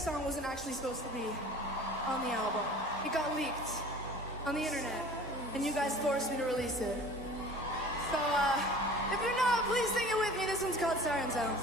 next song wasn't actually supposed to be on the album. It got leaked on the internet, and you guys forced me to release it. So, if you know it, please sing it with me. This one's called Siren Sounds.